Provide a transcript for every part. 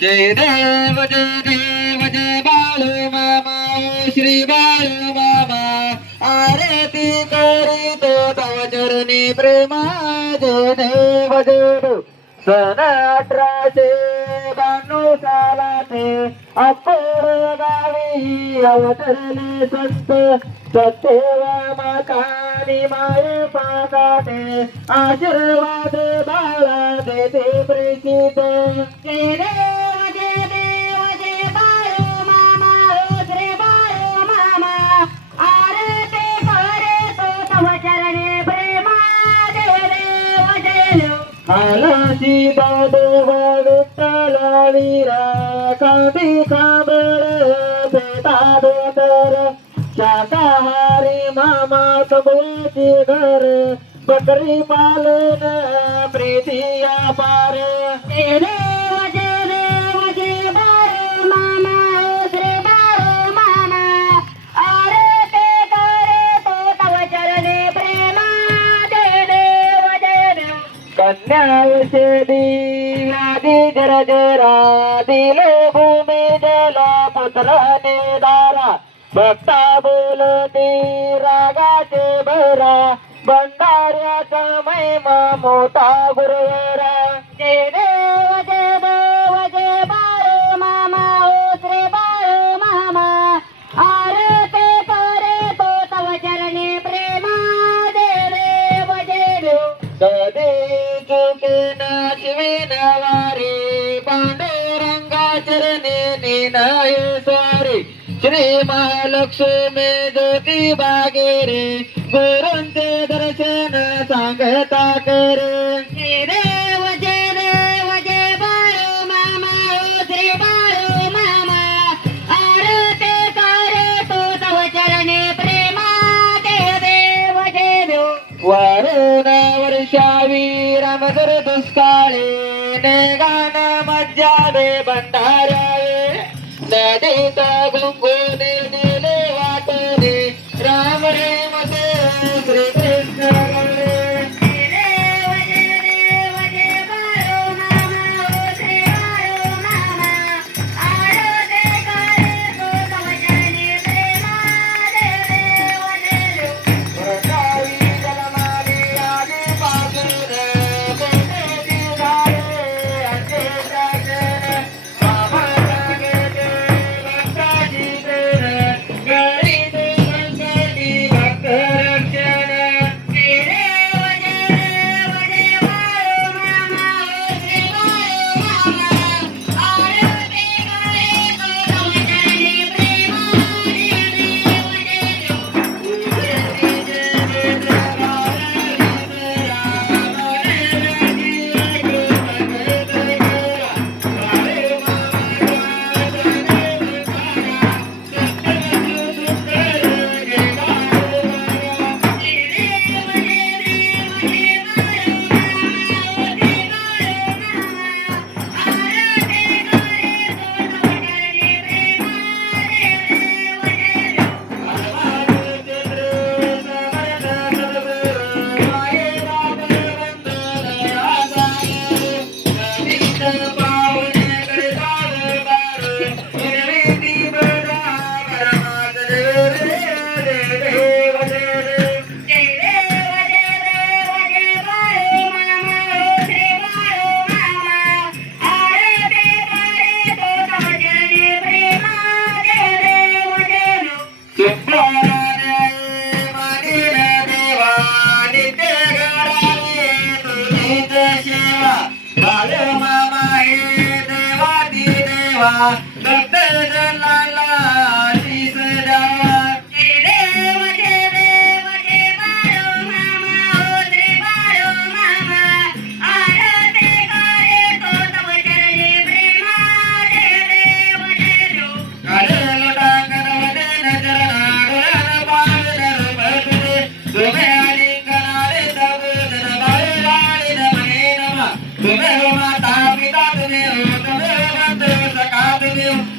जय देव जय बाळू मामा श्री बाळू मामा आरती करीतो तव चरणी प्रेमा जय देव सन 1892 सालाचे अकोड गावी अवतरले संत सत्यवा माकानी माये पाकाटे आशीर्वाद बाळा देते प्रेषित जय देव जय बाळू मामा रुद्रे बाळू मामा आरती करे तो तव चरणी प्रेमा जय देव आलासी देव विठ्ठला वीरा खांदी खांबळ पेटा धोतर शाकाहारी मामा कबूची घर बकरी पालन प्रीतिया पार जय देव जय देव जय बारो मामा श्री बारो मामा अरे ते करे तो तव चरणे प्रेमा जय देव जय देव कन्या विषेदी आदि जर जरा दिलो भूमी जला पुत्र निदारा भक्ता बोलती रागाचे भरा भंडाऱ्याचा महिमा मोठा गुरुवरा जय देव जय बारो मामा ओ श्री बारो मामा आरते करे तो तव चरणी प्रेमा जय देव जय देव कधी चुके नाचविन वारी पांडुरंगा चरणी निनाय स्वारी श्री महालक्ष्मी ज्योती बागेरे गुरूंचे दर्शन सांगता करे जय देव जय बारो मामा ओ श्री बारो मामा आरते करे तो तव चरणी प्रेमा जय देव जय देव वरुण वर्षावी रामगर दुष्काळे नेगान मज्जावे भंडारावे नदीत गुंगुने दिले वाटणे राम रेम श्री कृष्ण भक्त जनाला शीस द्यावा जय देव जय बारो मामा ओ श्री बारो मामा आरती करे तो तव चरणी प्रेमा जय देव जय देव काढेल टांगण वदन चरणा डोळ्यान पावलं भरते तुम्ही आलिंगनाले तव जन बाळाळी नमने नम तुम्ही हो माता पिता तुम्ही हो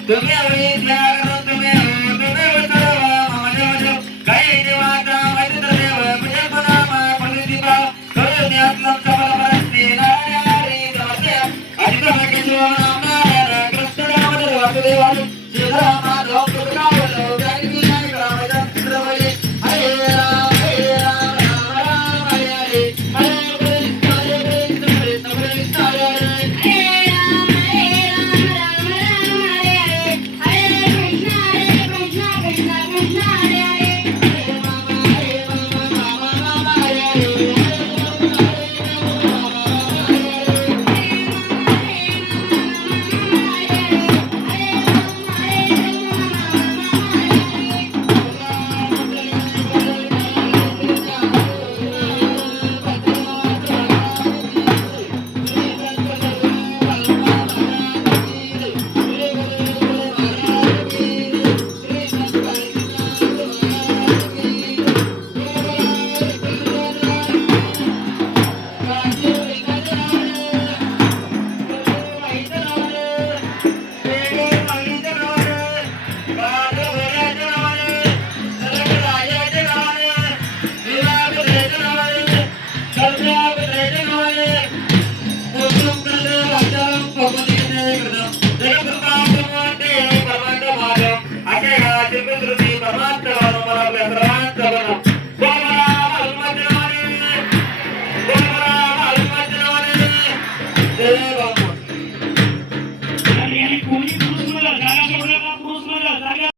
तुम्ही विद्या तुम्ही सर्व मम काही देवाचा मैत्र देव म्हणजे पुन्हा पडू दिपा करू